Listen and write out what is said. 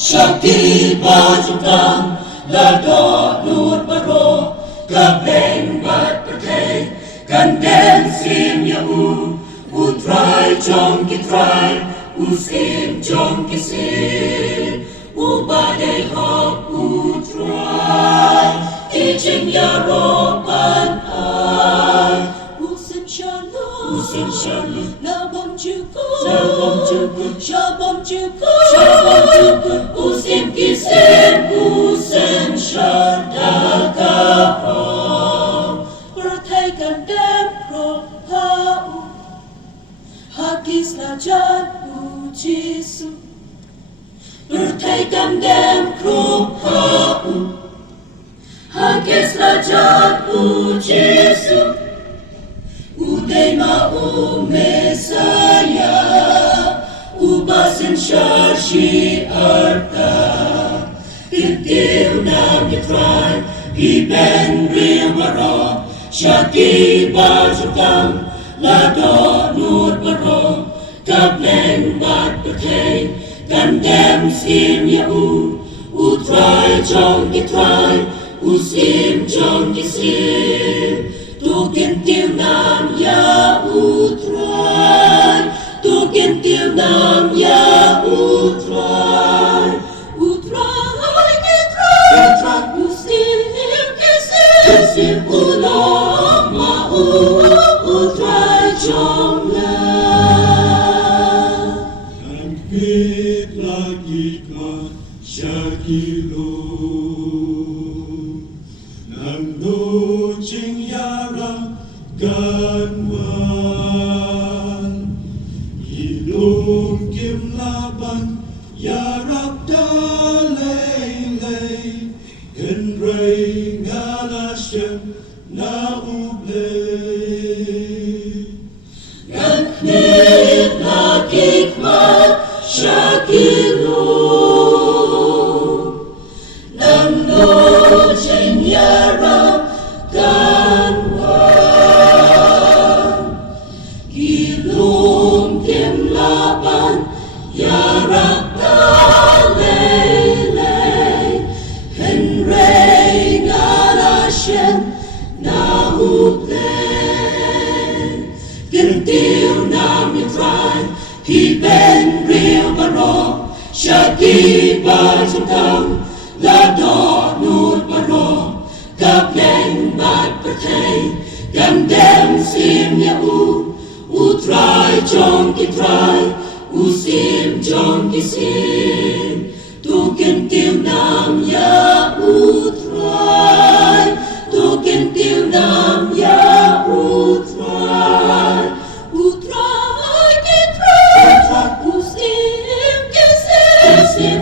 Shakti Bajukam, La Dot Nut Baro, Kabeng Bat Pate, Kandem Sim Yahu, Utrai Jom Kitrai, Usim Jom Kisim, Ubade Hop Utrai, Teaching Yaro Ban Ai, Usim Shalom, Labam Chukun, Shabam Chukun, Usim Kisim, Usim Shardakahom, Pertaikan dan Propau, Hagis Lajan Ujisu, Pertaikan dan Propau, Hagis Lajan Ujisu, Uday Ma'u Mesaya, Ubasin Sharshi Arta, Kintil Nam Yitrai, Iben Rimara, Shaki Bajukam, Lado Nut Baro, Kableng Bat Patay, Kandem Sim Yahu, Utrai Jong Kitrai, Usim Jong Kisim, Tukintil Nam Ya Utrai, Tukintil Nam Ya Utrai, Utrai Kitrai, Usim Kisim, Ulong Ma'u, Utrai Jongla. Dan fit lagi kat Syakilo, Nando Ching Yaram Ganwan, Ilum Kim Laban Yarab Dalay, Henry Galashem Na Ublay. Yaknit Nakikmat Shakilu, Namno Chinyaram Ganwan, Kilum Kim Laban Yarab Dalay, Henry Galashem Na Ublay, Kintil Nam Yitrai, Iben Rimara, Shaki Bajukam, Lado Nut Baro, Kableng Bat Patay, Kandem Sim Yahu, Utrai Jom Kitrai, Usim Jom Kisim, Tukintil Nam Ya Utrai, Tukintil Nam Ya Utrai, Utrai Kitrai, Usim Kisim, Usim